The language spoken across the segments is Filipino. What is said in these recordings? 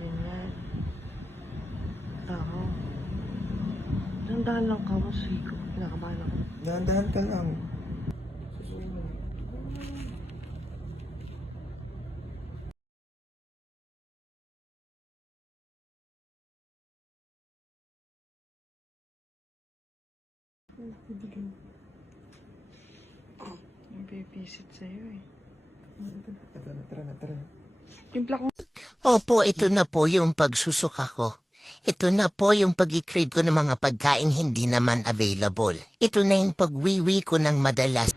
Ganyan. Ako. Dandahan lang ka, masiko. Kinakabahan ako. Dahan-dahan ka lang. Susunod. Yung pipisit sa'yo eh. Tara na. Timpla ko. Opo, ito na po yung pagsusuka ko. Ito na po yung pag-crave ko ng mga pagkain hindi naman available. Ito na yung pagwiwi ko ng madalas.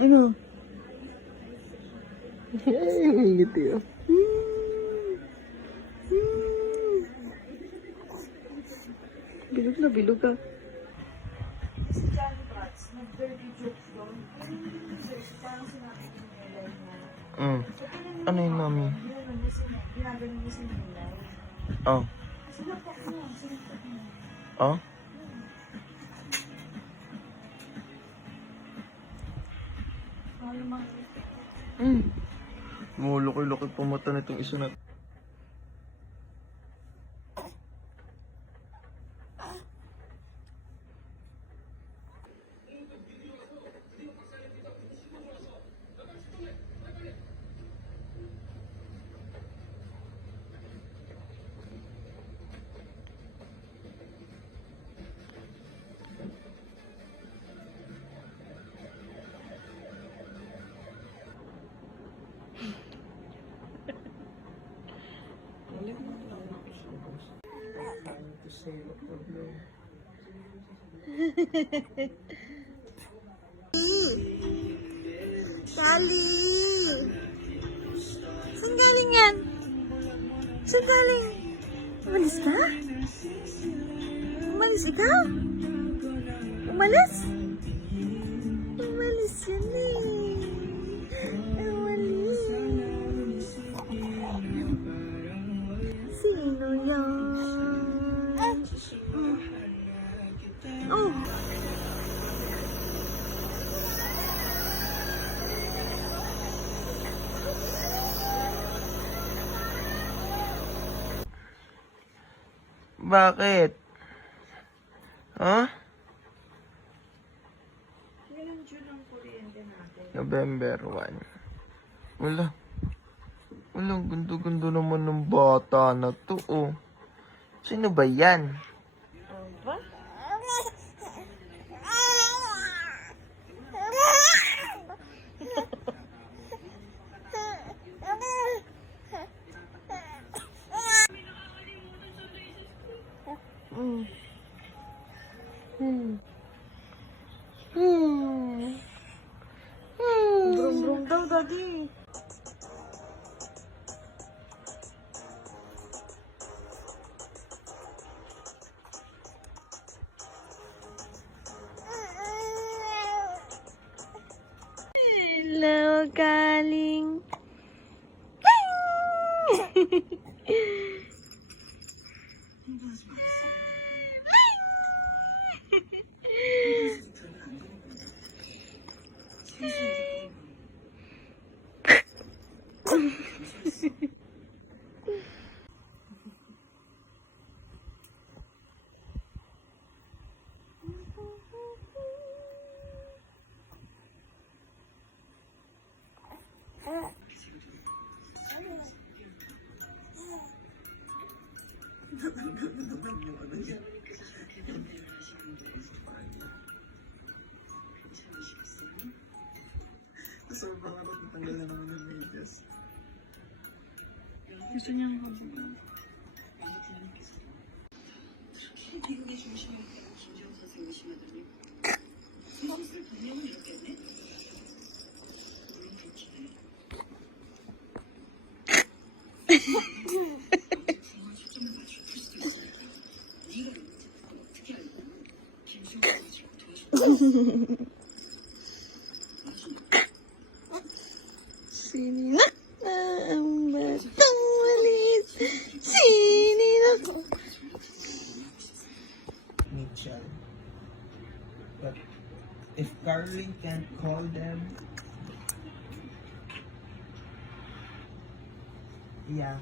Ano? Ay, ngiti oh. Bilog na bilog ka. Si John Prats, nag-dirty jokes doon. Parang sinabi ni Nilay na, Ano yun, mami? ginaganon niya si Nilay. Oh. Sinapak mo, sinapak mo. Oh? Parang mga Laki-laki pa mata na itong isa na. Sally! Saan galing yan? Saan galing? Umalis ka? Umalis ikaw? Umalis? Umalis yan eh. Umalis. Sino yan? Oh! Bakit? Ha? Kailan June ang kuryente natin? November 1. Wala. Walang gundo-gundo naman ng bata na to, oh. Sino ba yan? Ba? Brum-brum daw, Daddy. Hello, galing. So, baka natanggal na naman yung medyas. Gusto niya ako ba? Sininak na ang batang maliit. Sininak. Mitchell. But if Carling can't call them, yeah.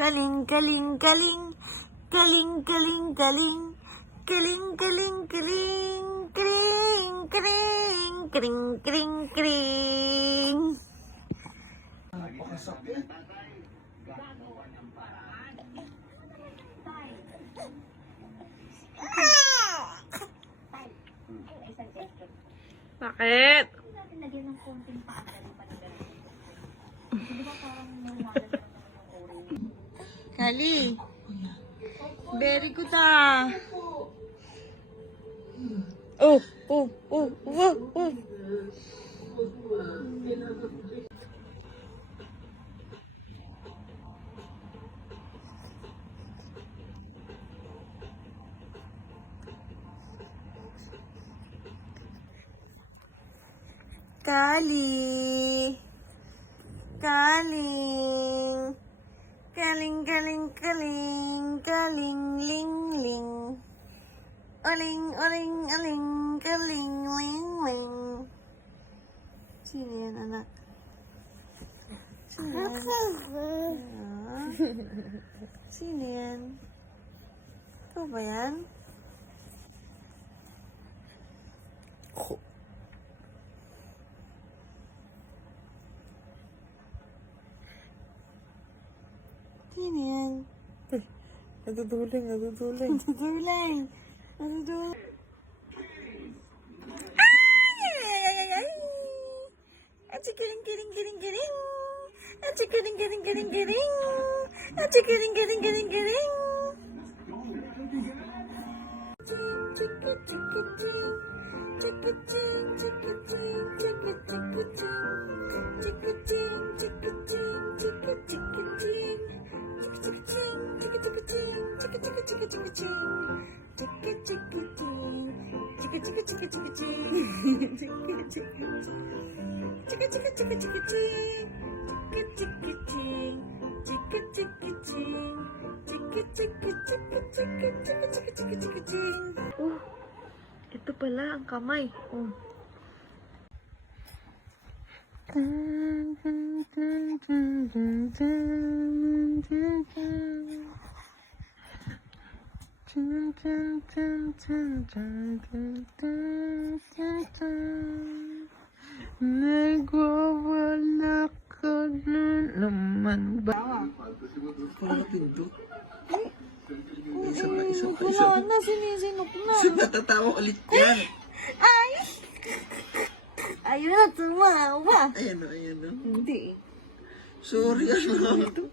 Galing, galing, galing, galing, galing, galing, galing, galing, galing, galing, galing, galing, galing, galing, galing, galing. Napakasakit. Bakit? Kali. Very good ah. Oh, oh, oh, oh, oh. Kali. Kaling. Kaling, kaling, kaling. Kaling, ling, ling. Oling, oling, oling. Kaling, ling, ling. Sino yan, anak? Sino yan? Ah. Sino yan? Ikaw ba yan? Sino yan? Naduduling, naduduling. Natutulang. Natutulang. Achi kiring kiring kiring kiring. Achi kiring kiring kiring kiring. Achi kiring kiring kiring kiring. Chicka chicka ching. Chicka ching chicka ching chicka chicka ching. Chicka ching chicka ching chicka chicka ching. Chicka chicka ching chicka chicka ching chicka chicka chicka chicka ching. Chicka chicka ching chicka chicka chicka chicka ching. Chicka chicka ching. Chicka chicka chicka chicka ching. Chicka chicka ching. Chicka chicka ching. Chicka chicka chicka chicka chicka chicka chicka chicka ching. Oh, ito pala ang kamay. Oh. Nagwawala ka na naman ba? Parang napindot. Isa pa. Wala na, sinisinok na. Natatawa ulit yan. Ay! Ayun na, tumawa. Ayan o. Hindi. Sorry, ano ito?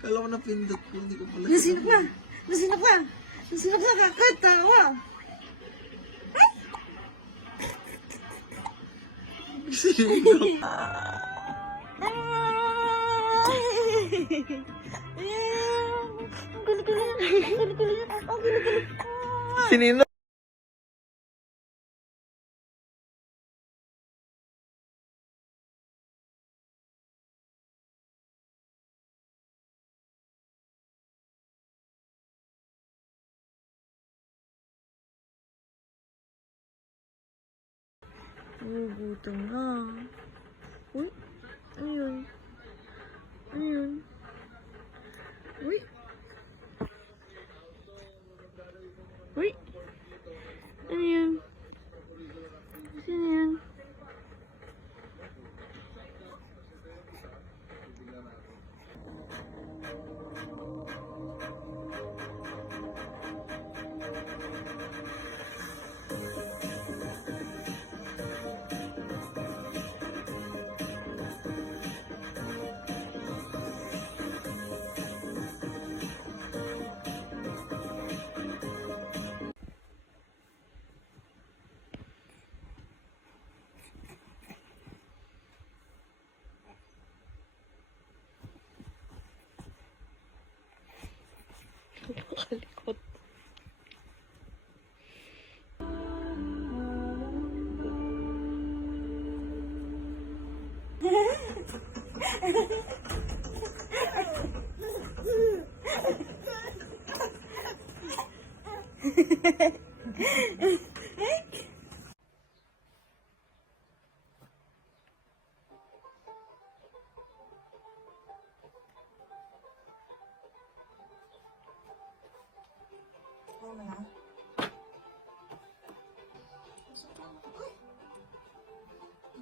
Kala ko napindot ko, hindi ko pala. Nasinok na. Nasinok na. Nasinok na, kakatawa. Sinigap. Ang galing-galing. Ang galing-galing. Ang galing-galing. Sinino? Nagugutom na. Uy, ano yun? Ano yun? Uy! Uy! Ano yun? Sino yun? Nakalikot.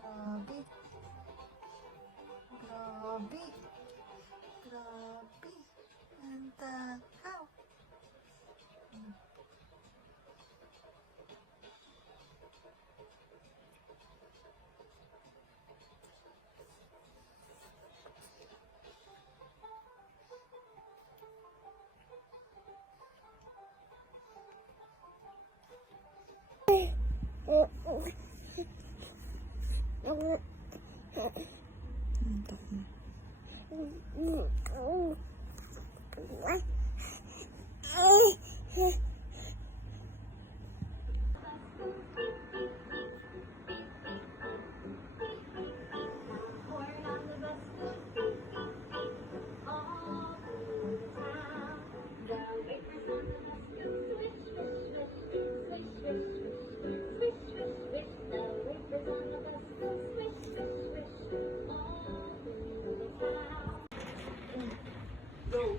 Grabe. Grabe. Grabe. Ang takaw.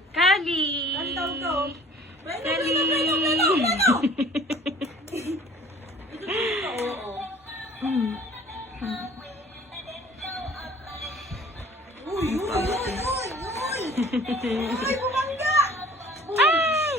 Kali! Kali! Ay!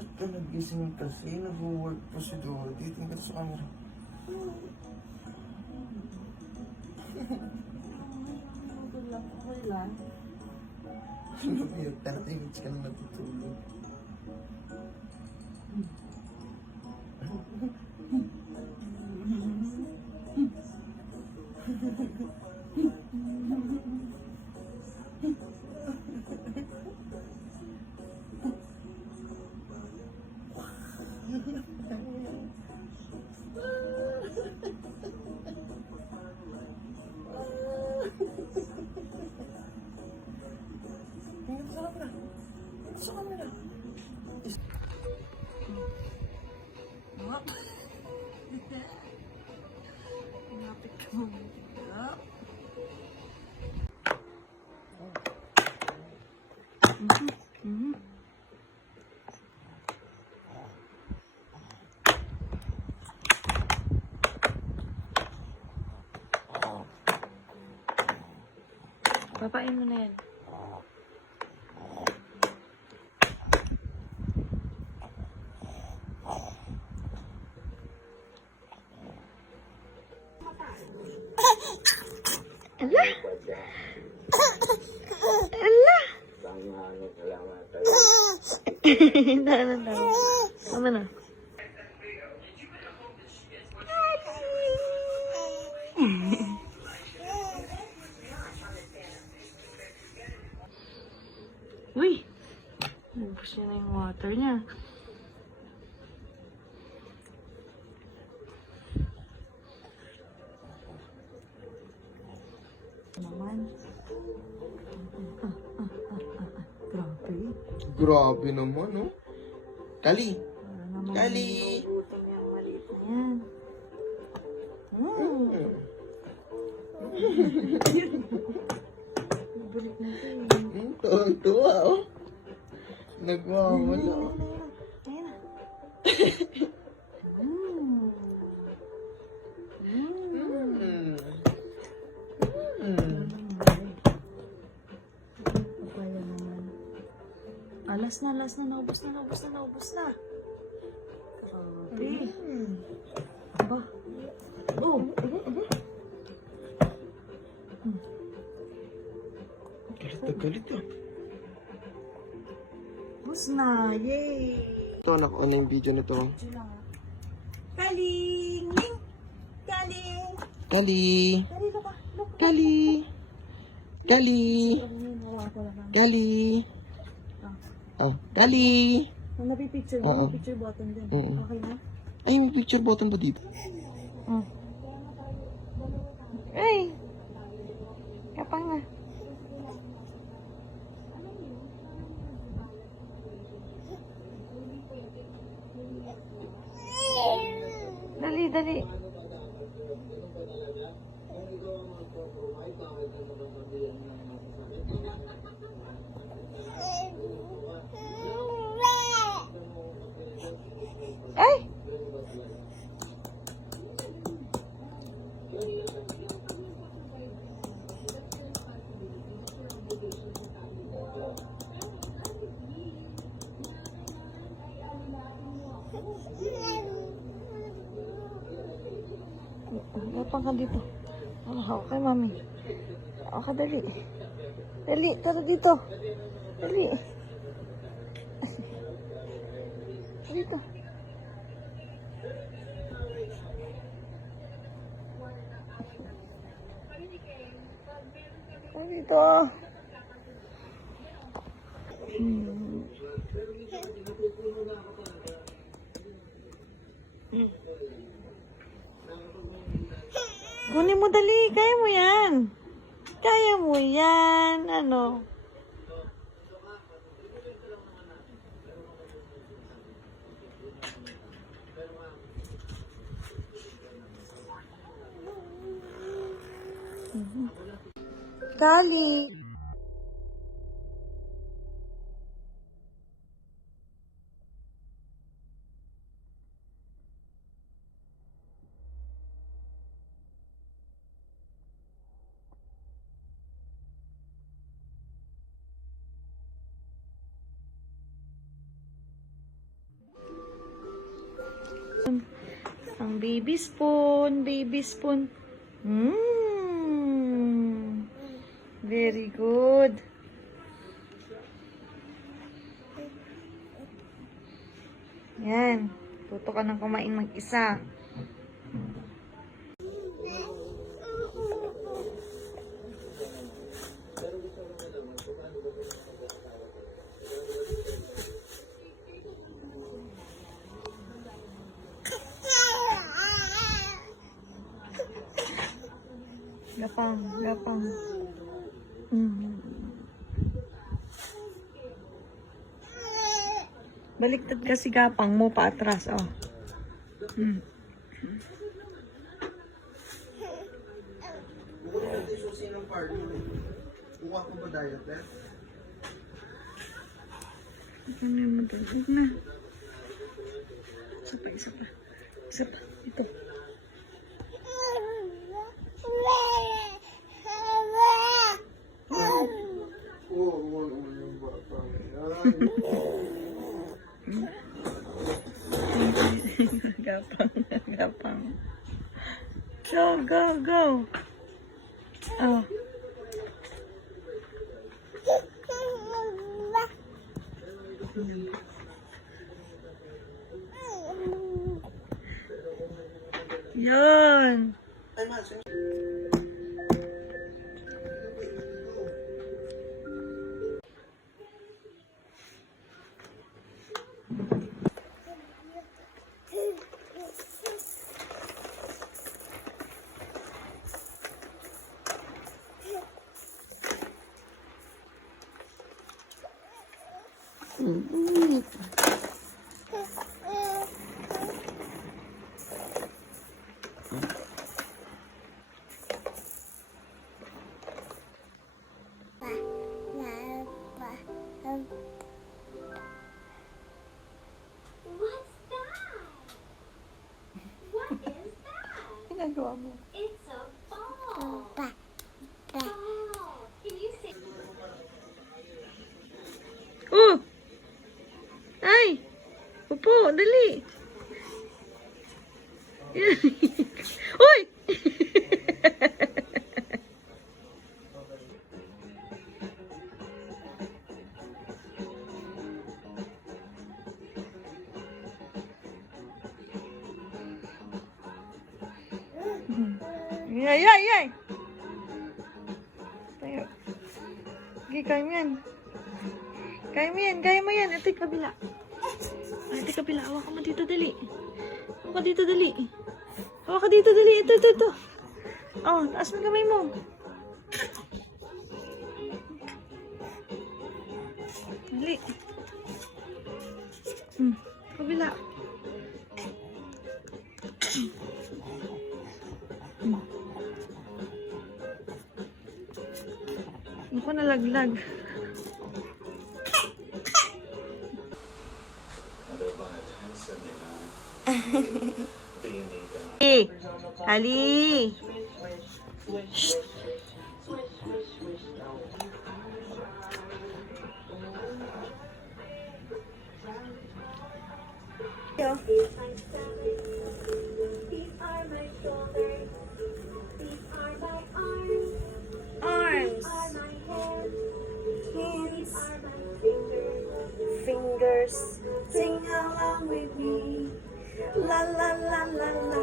Ito nagising kasi, nag-work pa si Jordy. Tingnan sa camera. Lumiyot ka na, image ka na natutulog. Sa camera. Lapit ka mo. Papain mo na yan. Ala! Ala! Ano daw? Tama na. Uy! Ubus niya na yung water niya. Grabe naman, oh. Kali. Para naman Kali. magugutom yung maliit na yan. Mm. Balik na ito eh. Tuwa, oh. Nagwawala. Ayan na. Mm. Mm. Papaya naman. Last na, naubos na. Grabe. Aba. Oh. Galit na galit, oh. Ubus na. Yay. Ito, anak, ano yung video nito? Ito lang. Kaling! Ling! Kaling! Kali. Dali, look. Kali. Kali. Wala ko lang. Kali. Oh, Kali. Kung napipicture Oo. mo, picture button din. Oo. Okay na? Ay, may picture button ba dito? Ay! Kapang na. Dali. Ay! Lapang ka dito. Hawak kay mami. Hawak ka, dali. Dali, tara dito. Dali. Dito. Tara dito. Kunin mo dali. Kaya mo yan. Kaya mo yan. Ano? Dali. Ang baby spoon. Very good. Yan. Tuto ka ng kumain mag-isa. Gapang. Baliktad kasi gapang mo pa atras, oh. Buka ko ba diet, eh? Huwag na. Isa pa. Ito. Yung bata. Gapang. Go. Oh. Yun. Ay, mas. What's that? What is that? Ginagawa mo. It's a ball. Ball. Can you say? Oh! Ay! Upo, dali! Uy! Yay, yay, yay! Tayo. Okay, kaya mo yan. Kaya mo yan, kaya mo yan. Ito yung kabila. Ito yung kabila. Hawak ka mo dito, dali. Hawak ka dito, dali. Hawak ka dito, dali. Ito, ito, ito. Oh, taas mo kamay mo. Dali. Kabila. Ako nalaglag. Ali! Shh! These are my shoulders. These are my arms. Arms! Are my hands. Hands! These are my fingers. Fingers! Sing along with me. La la la la la.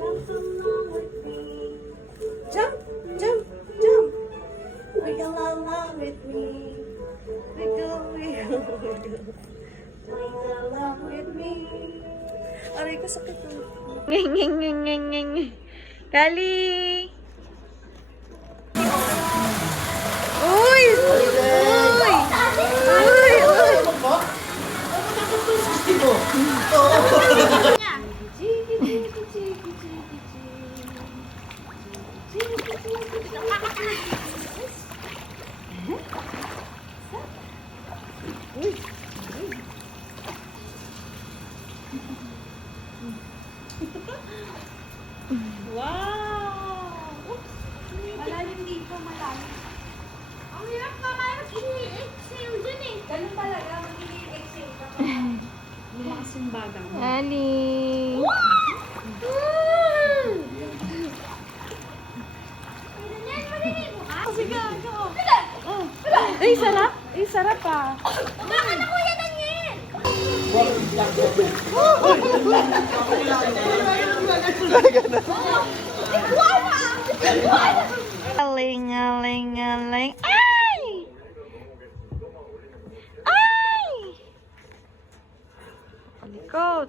Dance along with me. Jump! Jump! Jump! Wiggle along with me. Wiggle, wiggle, wiggle. Wiggle along with me. Aray ko sakit na. Ngeng, ngeng, ngeng, ngeng, ngeng. Kali! Uy! Uy! Uy! Uy! Wow! Oops! Malalim dito, malalim. Ang hirap naman mag-exhale dun eh. Ganun talaga, mag-exhale ka pa. Lumakas yung baga mo. Ali! Sige, ako. Ay, sarap. Ay, sarap pa. Bakit ako yan ang yan? Aling, aling, aling. Ay! Ay! Palikot.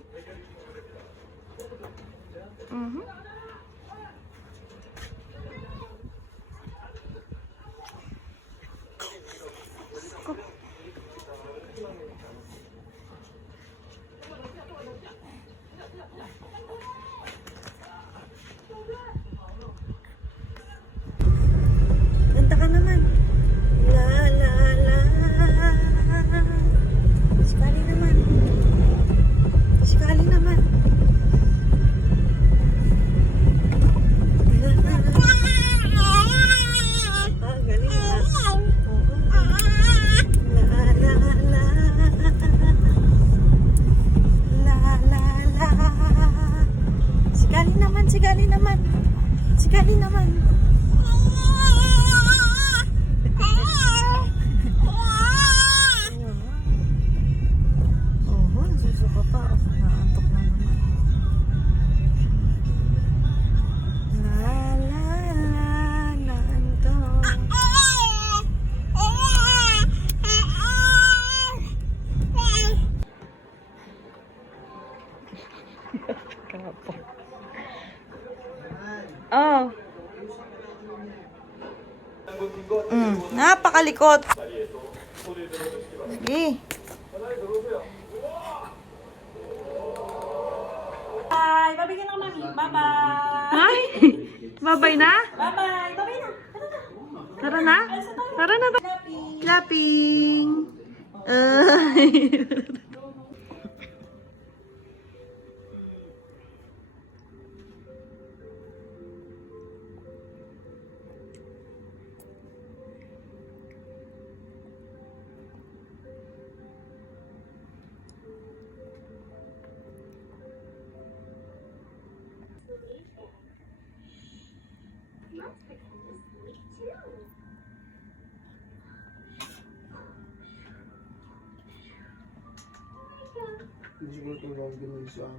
Ganda ka naman. La, la, la. Sikali naman. Sikali naman. Ah, galing ha. Oo. La, la, la. La, la, la. Sikali naman, sikali naman. Sikali naman. Oo, susuka pa. Naantok na naman. La, la, la, naantok. Oh. Napakalikot. Sige. Bye! Babay ka na, mami. Bye-bye! Ay! Babay na? Bye-bye! Babay na! Tara na? Tara na. Clapping! Ay! Hindi siguro tulong din sa...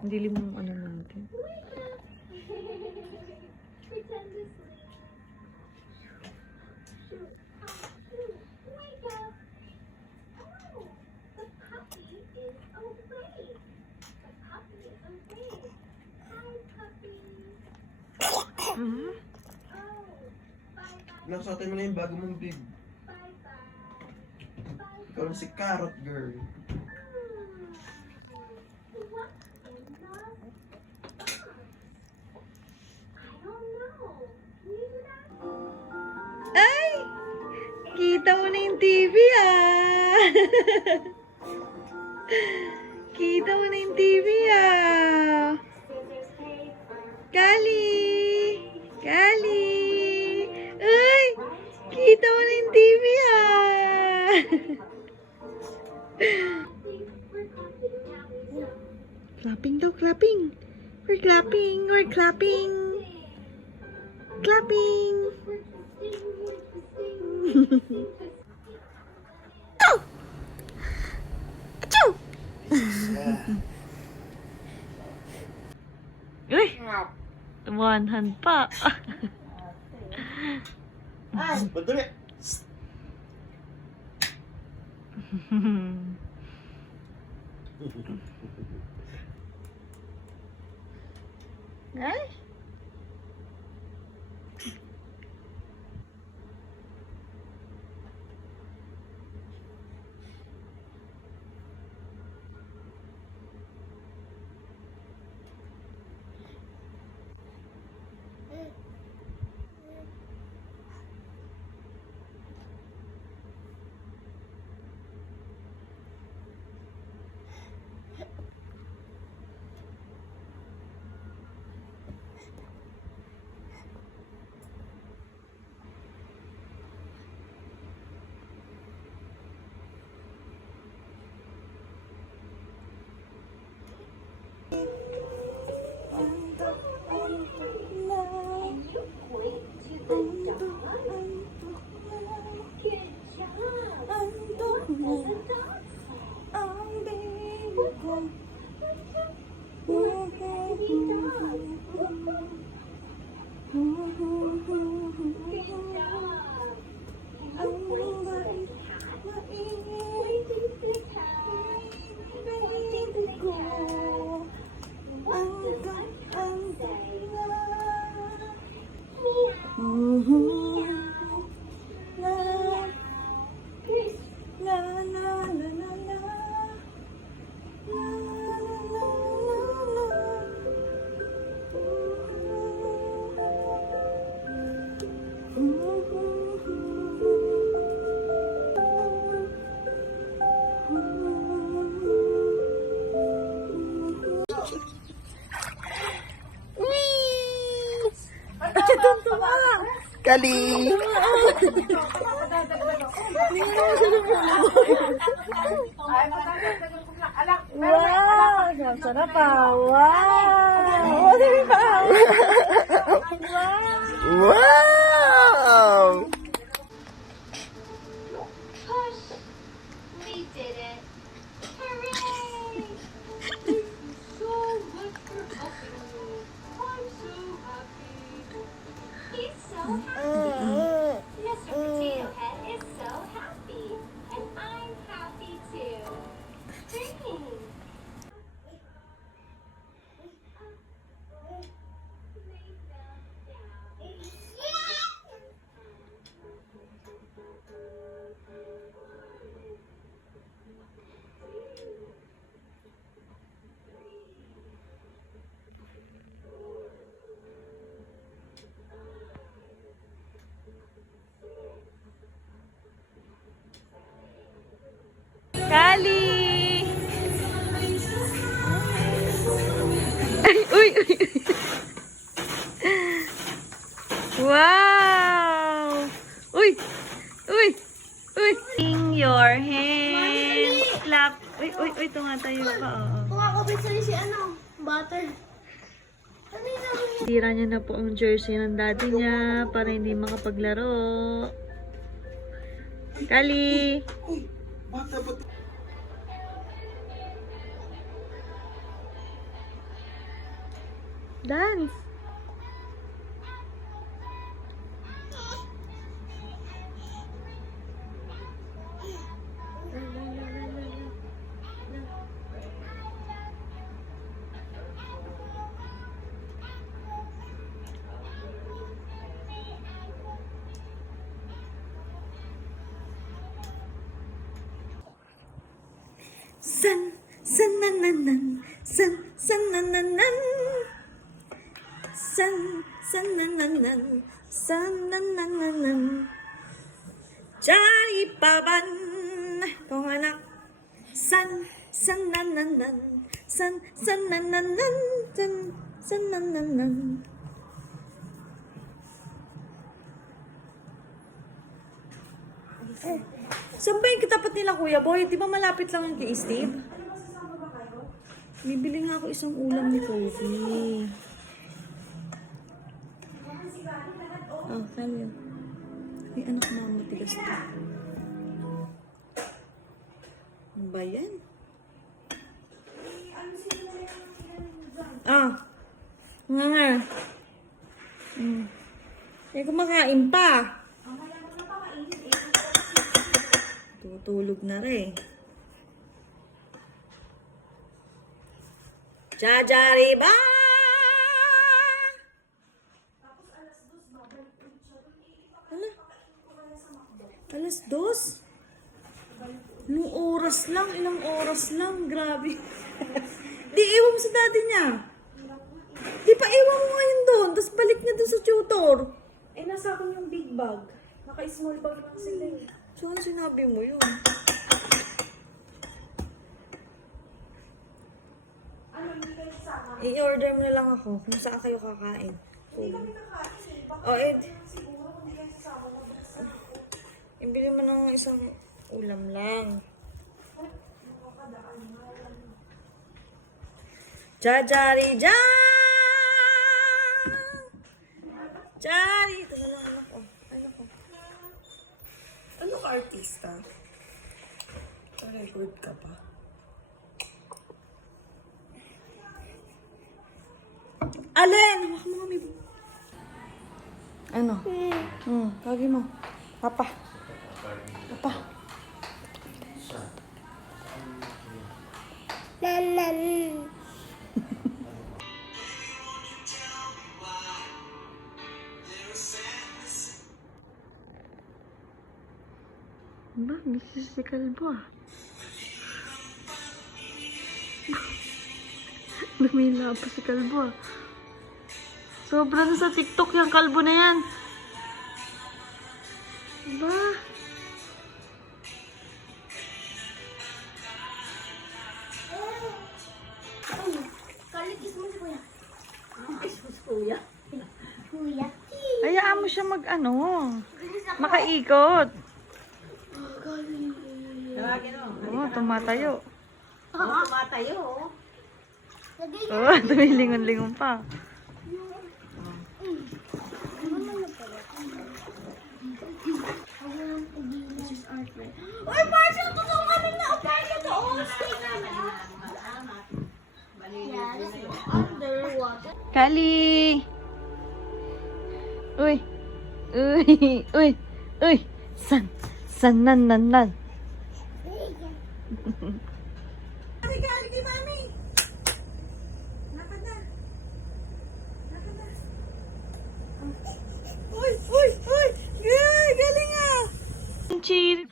Ang dilim ng ano natin. Nakasatay mo na yung bago mong bib. Ikaw lang si Carrot Girl. Ay! Kita mo na yung TV ah! Kita mo na yung TV ah! Kali! Kali! Ay! Kita mo na yung TV ah! Clapping daw, clapping! We're clapping! We're clapping! Clapping! Uy! One hand pa. Madali! Ay! Kali! Wow! Sarap ah! Wow! Wow! Push! We did it! Hooray! So much for helping me. I'm so happy. He's so happy. Mr. Potato Head is so happy. And I'm happy too. Dream! Wow! Uy! Uy! Uy! Sing your hands. Clap. Uy, tumatayo pa. Oh. Kung ako bisali si ano, butter. Ano yung naman Tira niya na po ang jersey ng daddy niya para hindi makapaglaro. Kali! Dance! San-nananan, san-nananan. San-nananan, san-nananan. Jari paban, kung anak. San-nananan, san-nananan, san-nananan. Saan ba yung katapat nila, Kuya Boy? Di ba malapit lang yung kay Steve? Bibili nga ako isang ulam ni Kobe. Oh, kaya. Ay, anak mo, matigas to. Ano ba yan? Ah. Nga. Eh, kumakain pa. Tutulog na rin. Jajariba! Ala? Alas 2? Ilang oras lang. Grabe. Di, iwan mo sa daddy niya. Di pa iwan mo ngayon doon. Tapos balik niya doon sa tutor. Eh, nasa akin yung big bag. Naka-small bag lang sila eh. So, ano sinabi mo yun? I-order mo na lang ako kung saan kayo kakain. Hindi kami kakain. Oh, siguro kung hindi kayo sasama na ibili mo ng isang ulam lang. Jajari Jari! Ito na lang anak ko. Anak ko. Ano ka artista? Record ka pa. Alin! Hawak mo kami. Ano? Kagi mo. Papa. Papa. Ba, busy si Kalbo ah. Lumila pa si Kalbo ah. Sobra na sa TikTok yung Kalbo na yan. Ba? Kalikis mo si Kuya. Kiss mo si Kuya. Kuya. Hayaan mo siya mag-ano. Makaikot. Oo, tumatayo. Tumatayo. Oo, tumilingon-lingon pa. Uy, Marshall, totoo kami na apartment doon. Stay namin. Underwater. Kali! Uy! Uy! Uy! Uy! San-nan-nan-nan. Gali kay mami. Lakad na. Lakad na. Uy! Ay, galing ah! Cheer!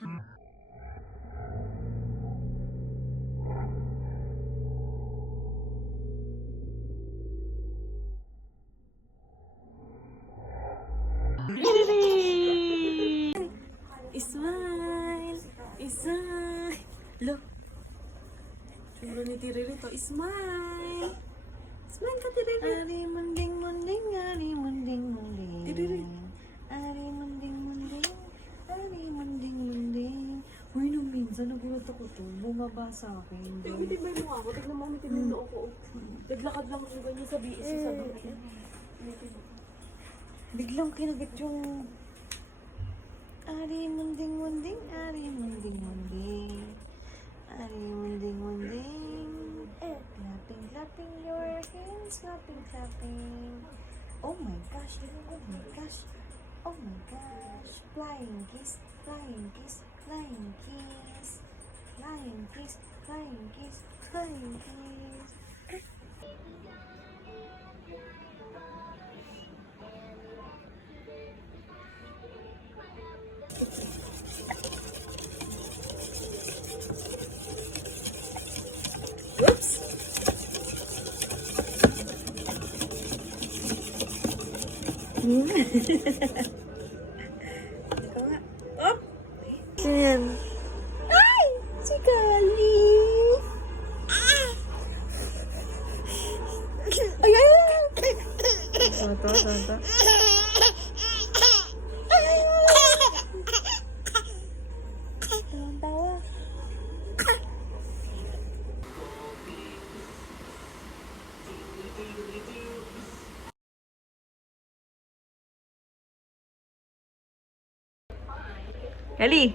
Smile! Look. Siguro ni Tirilito, smile! Smile ka, Tiriri. Ari munding munding, ari munding munding. Tiriri. Ari munding munding, ari munding munding. Uy, nung minsan, nagulat ako to. Bumaba sa akin. Umitibay mo ako. Tignan mo, umitibay mo ako. Naglakad lang ako ganyan sa BS. Sabi ko, Biglang kinagat yung... Ari munding munding, ari munding munding. Ari munding munding. Clapping, clapping your hands, clapping, clapping. Oh my gosh, oh my gosh, oh my gosh. Flying kiss, flying kiss, flying kiss. Flying kiss, flying kiss, flying kiss. Ayan. Ay! Si Kali! Ay, ay, ay! Tonto. Tawa. Kali!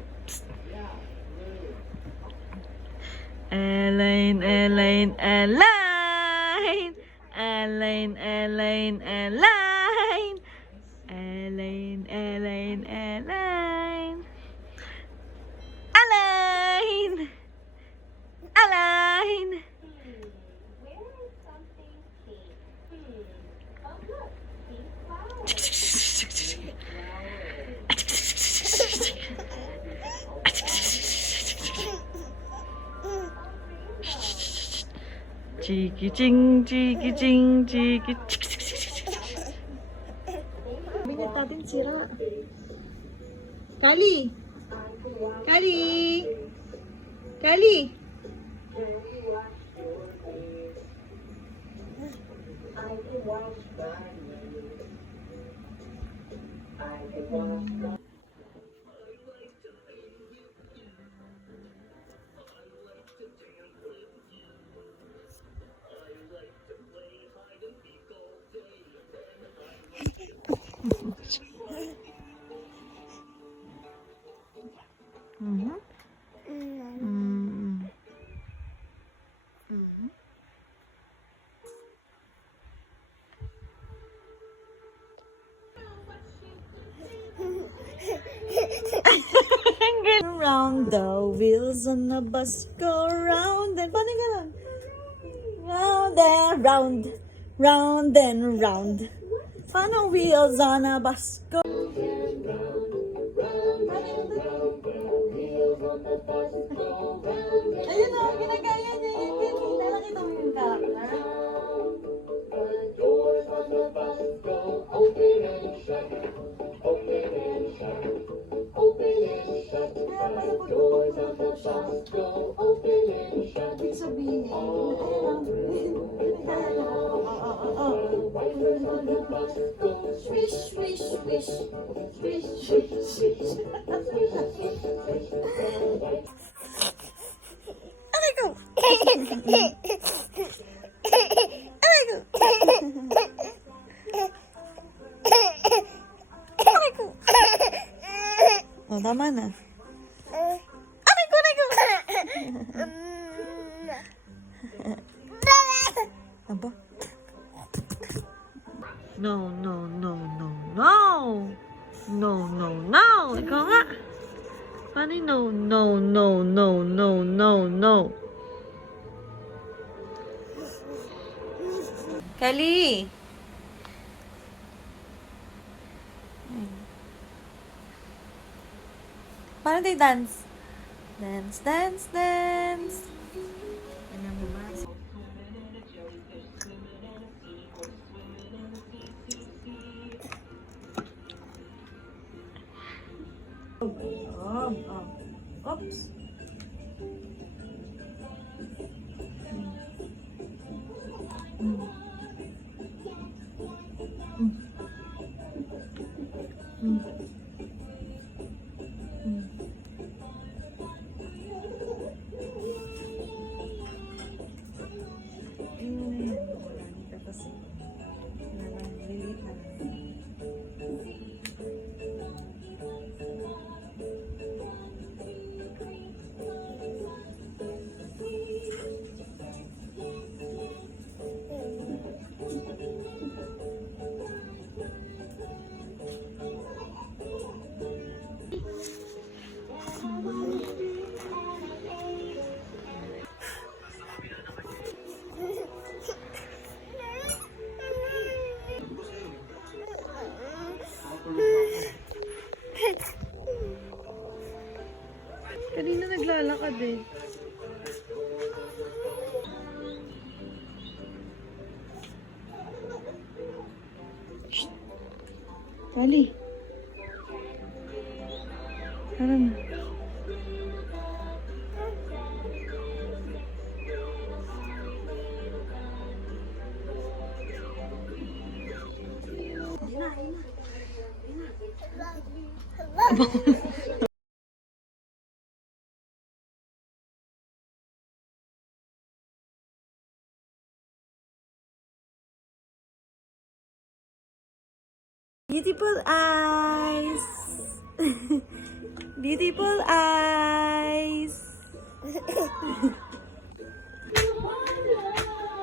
Elaine, Elaine, Elaine! Elaine, Elaine, Elaine! Elaine, Elaine, Elaine! Elaine! Elaine! Chiki ching, chiki ching, chiki Binet natin sira. Kali! Kali! Kali! Round the wheels on the bus go round and paano ganun? Round and round, round and round. Paano wheels on a bus go? Ayun o, ginagaya niya yung pinita. Nakita mo yung character? Ibig sabihin, swish, swish, swish. Swish, swish, swish. Aray ko! Aray ko! Aray ko! Oh, tama na. Aray ko! Aray ko! Aba? No, no, no, no, no! No, no, no! Ikaw nga! Paano yung no, no, no, no, no, no, no? Kali! Paano tayo dance? Dance, dance, dance! Oops. naglalakad eh. Shh. Kali. Tara na. Beautiful eyes. Beautiful eyes.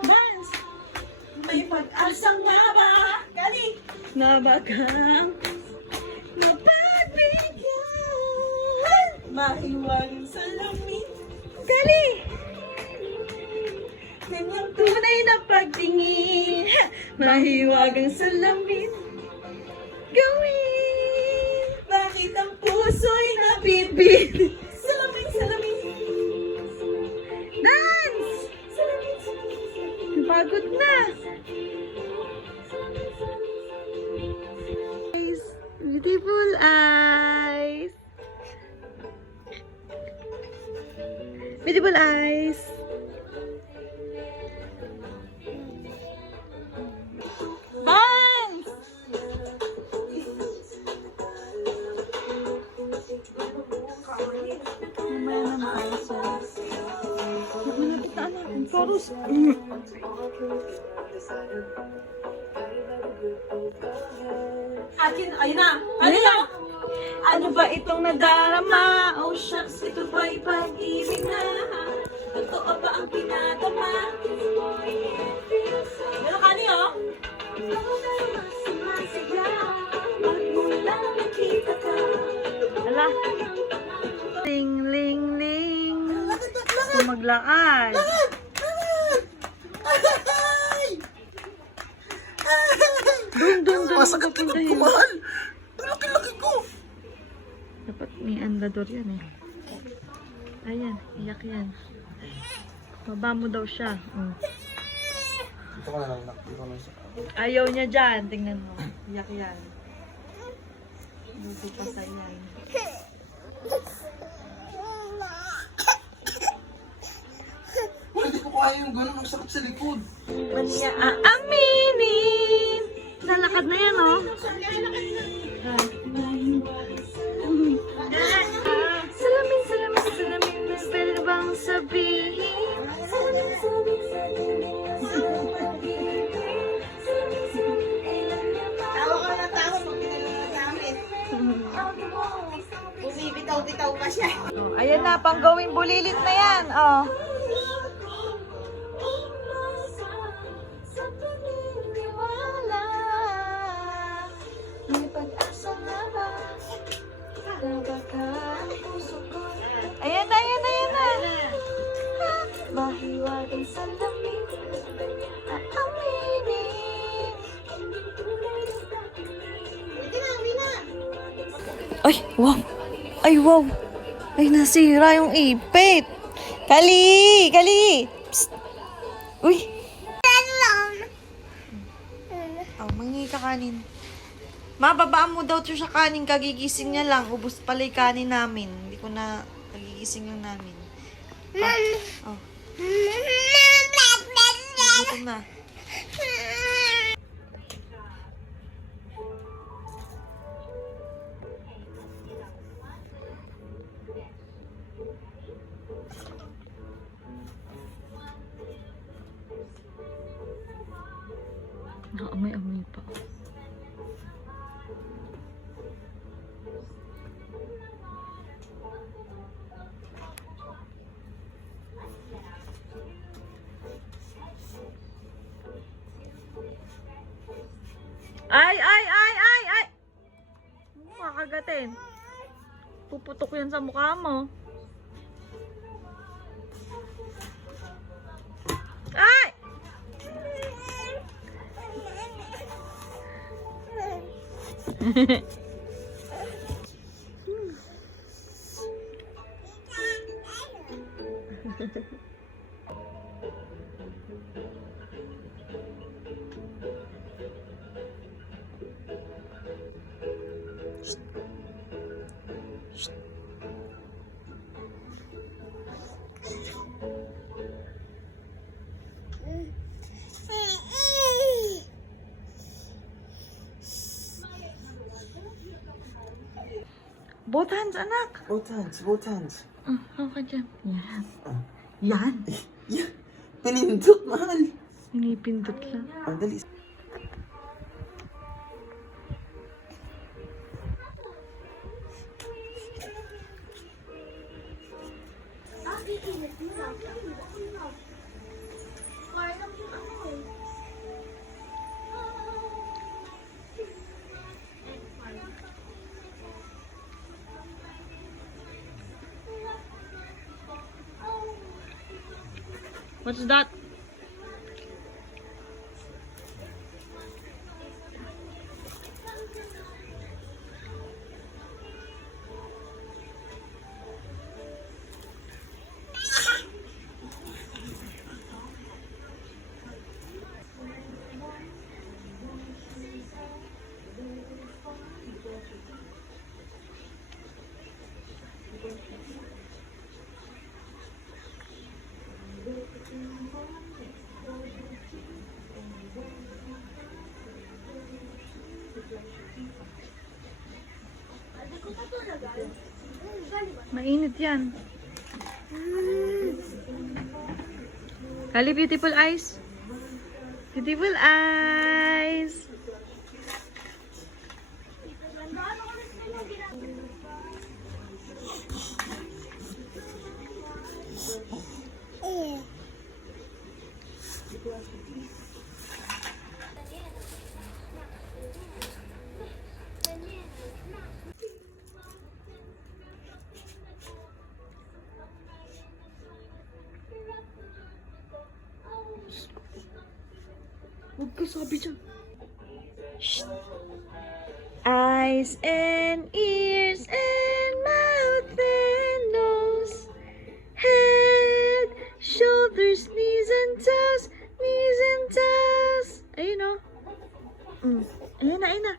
Mans, may pag-asa nga ba? Kali. Na ba kang mapagbigyan? Maiwaling salamin. Kali. Kanyang tunay na pagtingin. Mahiwagang salamin. Gawin! Bakit ang puso'y nabibig? Salamin, salamin! Dance! Salamin, salamin! Pagod na! Eyes. Beautiful eyes! Beautiful eyes! Dance! Mamaya na maayos yan. Malapit na anak. Ang chorus. Akin, ayun na. Ano na? Ano ba itong nadarama? Oh shucks, ito ba'y pag-ibig na? Totoo ba ang pinadama? Ano ka niyo? Ala. Ling, ling, ling. Gusto maglakad. Dun. Masakit ka ng kumahal. Ang laki-laki ko. Dapat may andador yan eh. Ayan, iyak yan. Baba mo daw siya. Oh. Dito ka na lang, nak. Dito ka na sa... Ayaw niya dyan. Tingnan mo. Iyak yan. Luto pa sa yan. Hindi ko kaya yung gano'n. Ang sakit sa likod. Ano niya aaminin? Lalakad na yan, oh. Salamin, salamin, salamin. Pwede bang sabihin? Tawa ka na tawa pag pinalagamit. Bumibitaw-bitaw pa siya. Oh, ayan na, pang gawing bulilit na yan, oh. May pag-asa nga ba? Ayan na. Mahiwagang salamin at aminin. Ay, wow! Ay, nasira yung ipit! Kali! Psst! Uy! Oh, mangi ka kanin. Mababaan mo daw siya sa kanin, kagigising niya lang. Ubus pala yung kanin namin. Hindi ko na, kagigising lang namin. Oh. Gutom na. Naamoy-amoy pa. Ay! Makagatin. Puputok yan sa mukha mo. Ay! Both hands, anak. Both hands, both hands. Hawak ka dyan. Yan. Yan. Yeah, pinindot, mahal. Pinipindot lang. Ang dali. What's that? Mainit yan. Kali, beautiful eyes. Beautiful eyes. Huwag ka sabi dyan. Shh. Eyes and ears and mouth and nose, head, shoulders, knees and toes, knees and toes. Ayun o. Ayun na, ayun na.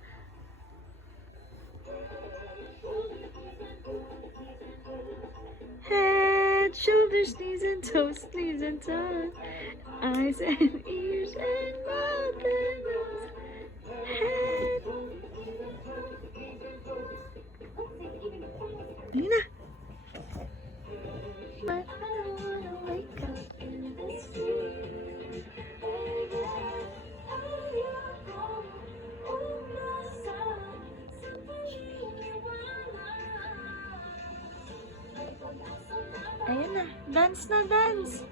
Head, shoulders, knees and toes, knees and toes. Eyes and ears and mouth and nose, head. Lina. But I don't wanna wake up in this dream. Ayun na, dance na dance.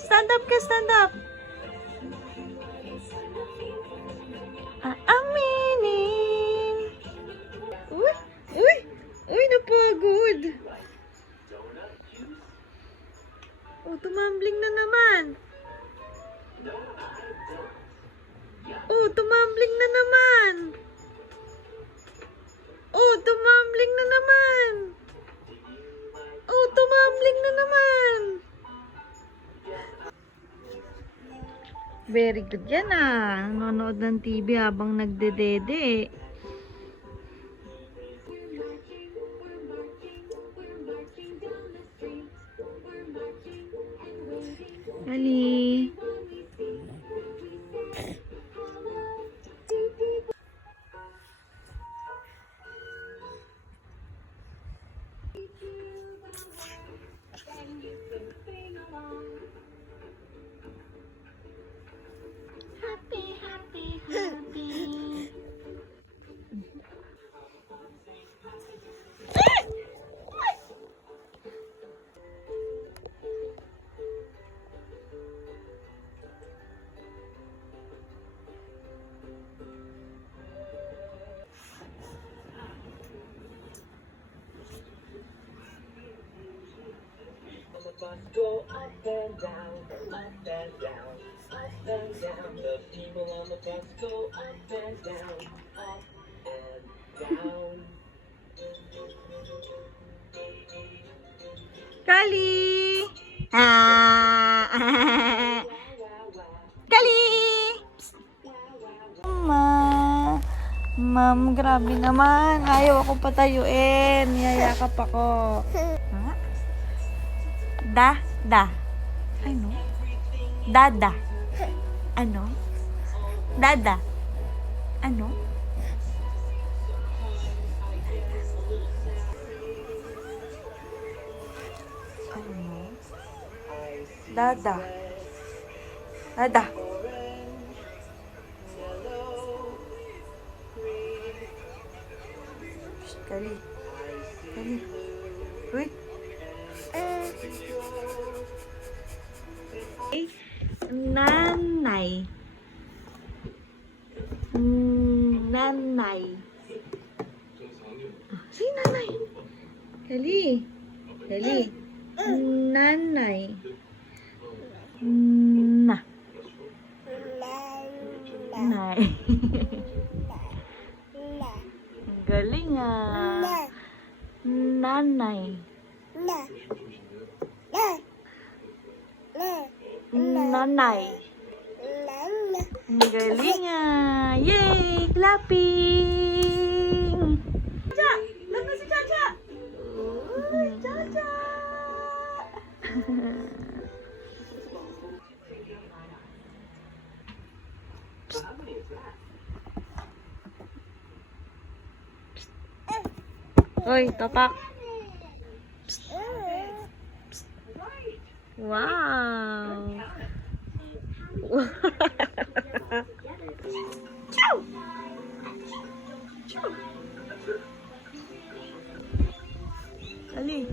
Stand up ka, stand up. Aaminin. Uy, uy, uy, napagod. Oh, tumambling na naman. Oh, tumambling na naman. Oh, tumambling na naman. Oh, tumambling na naman. Very good yan ah. Nanonood ng TV habang nagdedede. Dali. Happy, happy, happy. Go up and down, up and down, up and down. The people on the bus go up and down, up and down. Kali! Ah! Kali! Ma'am, grabe naman. Ayaw ako patayuin. Niyayakap ako. Ha? Da. Ano? Dada. Ano? Dada. Ano? Ano? Dada. Dada. Shh, Kali. Uy. Nanay. Nanay. Si nanay. Kali. Nanay. Na. Nay. Ang galing ah. Nanay. Nanay. Ang galing ah. Yay! Clapping! Chacha! Love na si Chacha! Uy, Chacha! Uy, tapak! Wow! Chow! Chow! Ali.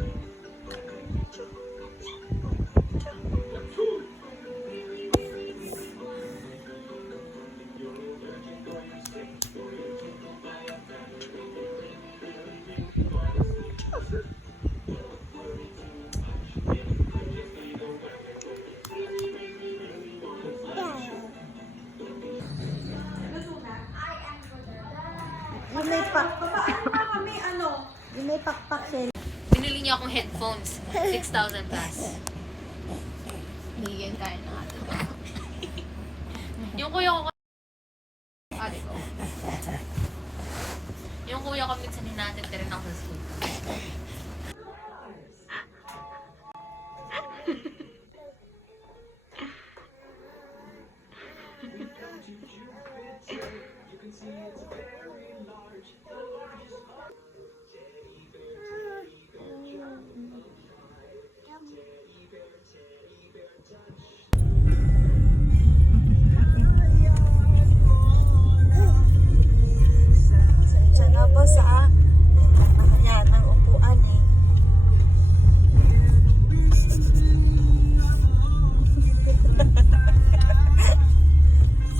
Yung may pakpak siya. Binili niyo akong headphones. 6,000 plus. Hindi yan kaya ng atin. Yung kuya ko... Ate ko. Yung kuya ko minsan hinatid rin ako sa school. Siya na po sa yan, ang upuan eh.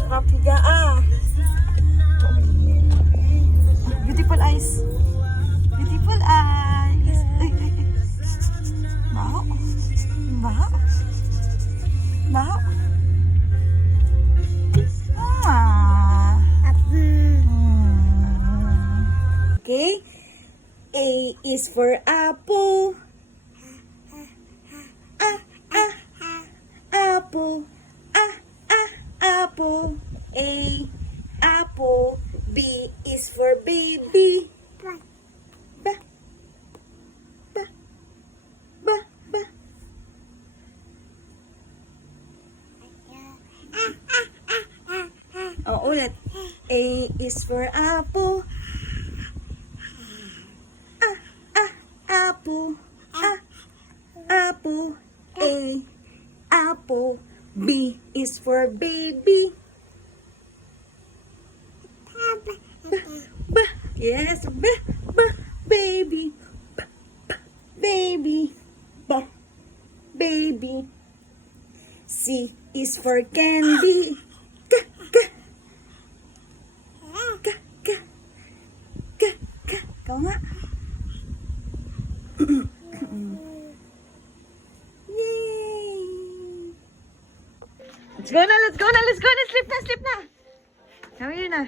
Sarap higa ah. Beautiful eyes. Beautiful eyes. Ay, ay, ay. Baho. Baho. Baho. Ah. Okay. A is for apple. Apple. Apple. A. Apple. B is for baby. Ba. Ba. Ba. Ba. Oh, ulit. A is for apple. Apple. Apple. A. Apple. B is for baby. Ba. Yes. Ba. Ba. Baby. Ba. Ba. Baby. Ba. Baby. C is for candy. Ka. Ka. Ka. Ka. Ka. Ka. Kau nga. Yay! Let's go na, let's go na, let's go na, sleep na. Come here na.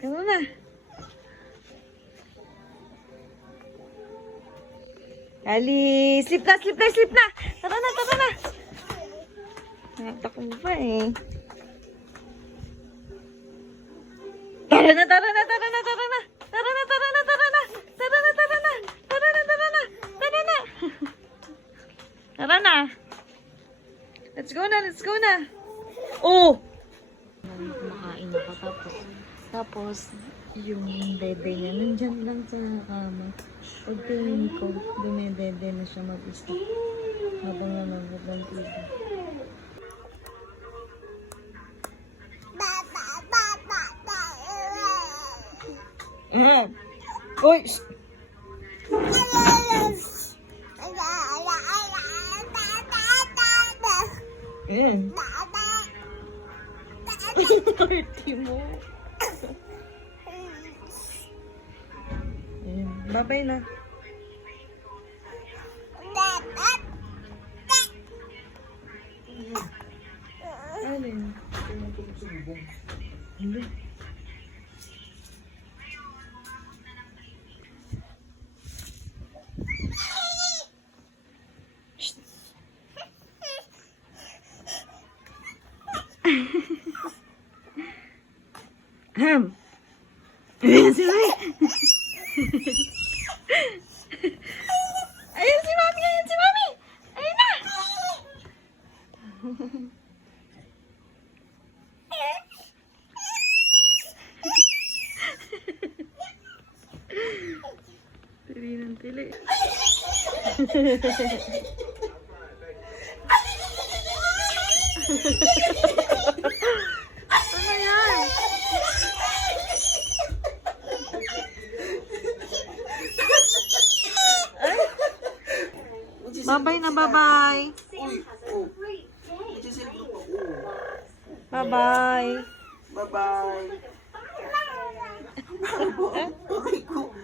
Come na. Dali, sleep na, sleep na, sleep na. Tara na, tara na. Nakatakbo pa eh. Tara na, tara na, tara na, tara na. Tara na, tara na, tara na. Tara na, tara na. Tara na, tara na. Tara na. Tara na. Let's go na, let's go na. Oh! Kumakain ako tapos yung bebe niya nandyan lang sa kama. Pagtingin ko, dumebebe na siya mag-isa. Habang nanonood ng TV. Uy! Party mo. Babay na. Alin? Hindi. Ayan si Mami. Ayan si Mami, ayan si Mami. Ayan na. Tili ng tili. Ano yan? Bye-bye na, bye-bye. Bye-bye. Bye-bye. Okay ko.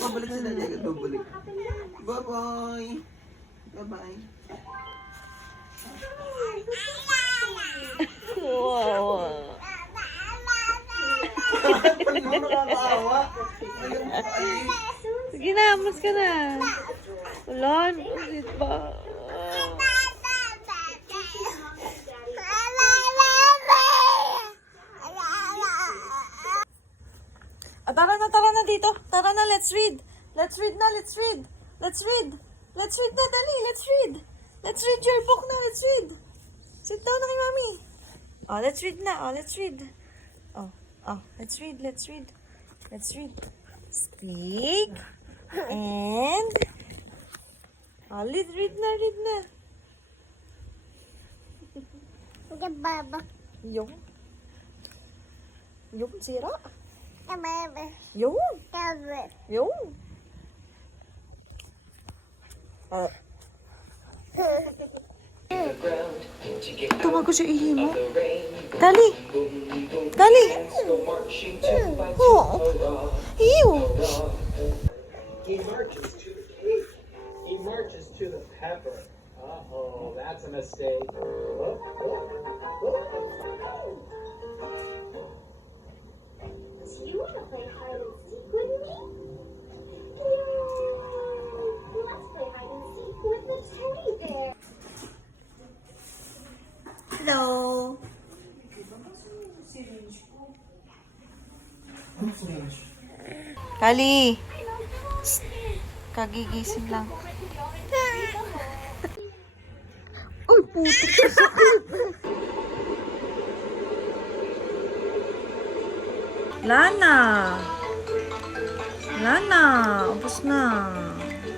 Babalik si Daddy agad, babalik. Bye-bye. Bye-bye. Wow. Pag mo nakakawa. Sige na, mas ka na. Wala, ulit ba? Tara na dito. Tara na, let's read. Let's read na, let's read. Let's read. Let's read na, dali, let's read. Let's read your book na, let's read. Sit down na kay Mami. Oh, let's read na, oh, let's read. Oh, let's read, let's read. Let's read. Speak. And... Oh, read na, read na. Yung. Yung, sira. Yung. Yung. Tumago siya ihi mo. Dali. Dali. Oo. Ew. He marches to the pepper. Uh-oh, that's a mistake. Do you want to play hide and seek with me? Let's play hide and seek with the teddy bear. Hello. Kali. Psst. Kagigising lang. Uy, putik sa sakit. Lana. Lana. Ubus na.